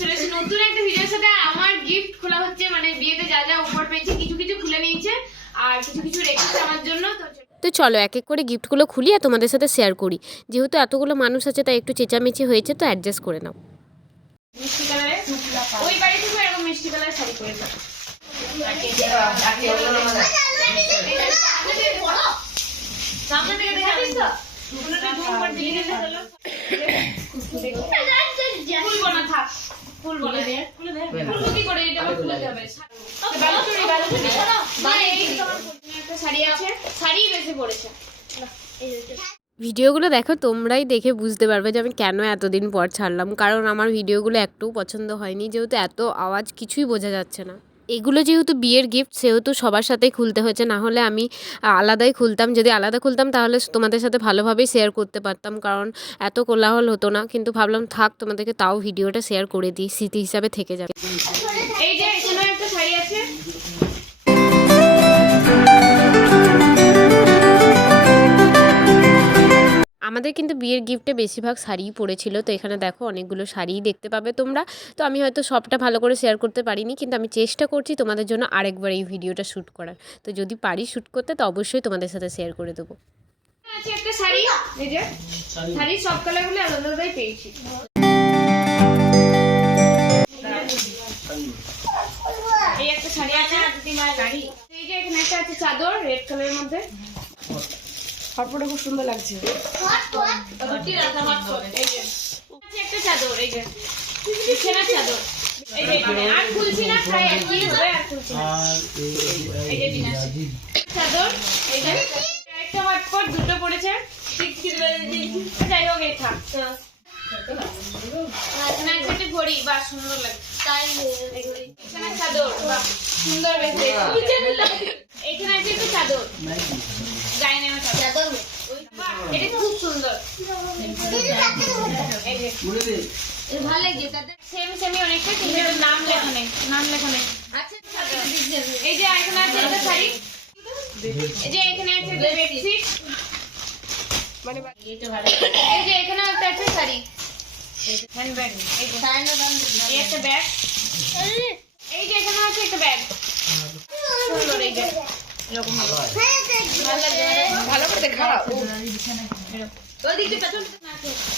চলে এসেছি নতুন একটা ভিডিওর সাথে। আমার গিফট খোলা হচ্ছে, মানে বিয়েতে যা যা উপহার পেয়েছি কিছু কিছু খুলে নিয়েছে আর কিছু কিছু রেখেছে আমার জন্য। তো চলো এক এক করে গিফটগুলো খুলি আর তোমাদের সাথে শেয়ার করি। যেহেতু এতগুলো মানুষ আছে তাই একটু চেঁচামেচি হয়েছে, তো অ্যাডজাস্ট করে নাও। মিষ্টি কালারে ওই বাড়ি থেকে এরকম মিষ্টি কালার শাড়ি পরেছে। সামনে থেকে দেখা যাচ্ছে তো পুরোটা জুম করে দিলে কিন্তু হলো ফুল বনা থাক, ফুল বনা দে, খুলে দে, ফুল কি করে এটা খুলে যাবে। বালুচুরি বালুচুরি মানে এই তোমার একটা শাড়ি আছে, শাড়ি বেশি পড়েছে। ভিডিওগুলো দেখো, তোমরাই দেখে বুঝতে পারবে যে আমি কেন এতদিন পর ছাড়লাম। কারণ আমার ভিডিওগুলো একটুও পছন্দ হয়নি, যেহেতু এত আওয়াজ কিছুই বোঝা যাচ্ছে না। এগুলো যেহেতু বিয়ের গিফট সেহেতু সবার সাথেই খুলতে হয়েছে, না হলে আমি আলাদাই খুলতাম। যদি আলাদা খুলতাম তাহলে তোমাদের সাথে ভালোভাবেই শেয়ার করতে পারতাম, কারণ এত কোলাহল হতো না। কিন্তু ভাবলাম থাক, তোমাদেরকে তাও ভিডিওটা শেয়ার করে দিই, স্মৃতি হিসাবে থেকে যাবে। এই যে এখানে একটা শাড়ি আছে, আমাদের কিন্তু বিয়ের গিফটে বেশিরভাগ শাড়িই পড়েছিল। তো এখানে দেখো অনেকগুলো শাড়িই দেখতে পাবে তোমরা। তো আমি হয়তো সবটা ভালো করে শেয়ার করতে পারিনি, কিন্তু আমি চেষ্টা করছি তোমাদের জন্য আরেকবার এই ভিডিওটা শ্যুট করার। তো যদি পারি শ্যুট করতে তো অবশ্যই তোমাদের সাথে শেয়ার করে দেবো। আছে একটা শাড়ি, এই যে শাড়ি সব কালারগুলো আলাদা আলাদাই পেয়েছি। এই একটা শাড়ি আছে আর দুটি মায়ের শাড়ি। এই যে এখানে একটা আছে চাদর রেড কালারের মধ্যে, হটপটে খুব সুন্দর লাগছে। এই যে আছে একটা চাদর, এই যে বিছানার চাদর। এই যে এখানে আর খুলছি না, প্রায় একই হবে, আর খুলছি না। এই যে বিনাশী চাদর, এই যে একটা হটপট দুটো পড়েছে। যাই হোক এই থাক। এখানে আছে একটা ঘড়ি, বাহ সুন্দর লাগে। এখানে চাদর, বাহ সুন্দর বেশি। এখানে আছে একটা চাদর, গায়ে নেওয়া চাদর, বাহ এটা খুব সুন্দর। ভালো লাগছে, সেম সেমি অনেকটা, কিন্তু নাম লেখা নেই, নাম লেখা নেই। এই যে এখানে আছে একটা শাড়ি, এই যে এখানে আছে একটা বেডশিট, মানে এই যে এখানে একটা আছে শাড়ি, হ্যান্ডব্যাগ, এই একটা ব্যাগ, এই যে এখানে আছে একটা ব্যাগ সুন্দর। এই যে এরকম ভালো করে দেখা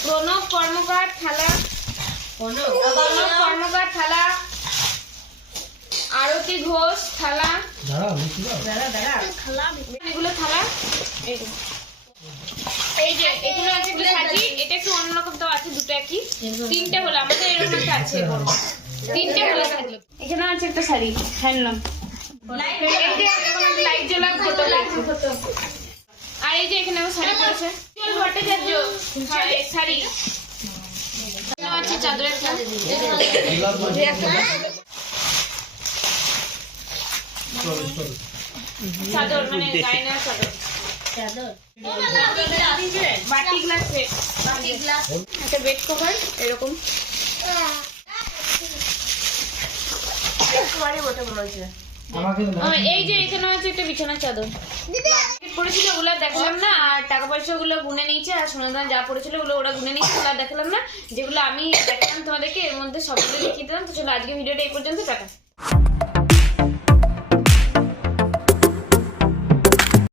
প্রণব কর্মকার থালা, প্রণব কর্মকার থালা, আরতি ঘোষ থালা, এগুলো থালা। এই যে এগুলো আছে একটা সাজি, এটা একটু অন্যরকম তো আছে, দুটো একই, তিনটে হলো আমাদের এরকম একটা আছে, তিনটে হলো। এখানে আছে একটা শাড়ি হ্যান্ডলুম, এই যে লাইট জ্বলা ফটো, আর এই যে এখানে শাড়ি পড়েছে ভট্টাচার্য শাড়ি আছে, চাদরের চাদর, মানে গায়ে নেওয়া চাদর, বাটি গ্লাস সেট, একটা বেড কভার এরকম। এই যে এখানে আছে একটা বিছানার চাদর পড়েছিল, ওগুলো দেখালাম না। আর টাকা পয়সা গুলো গুনে নিয়েছে, আর সোনাদান যা পড়েছিল ওগুলো ওরা গুনে নিয়েছে, ওগুলো দেখালাম না। যেগুলো আমি দেখালাম তোমাদেরকে এর মধ্যে সবগুলো লিখিয়ে দিলাম। তো চলো আজকে ভিডিওটা এই পর্যন্ত, টাটা।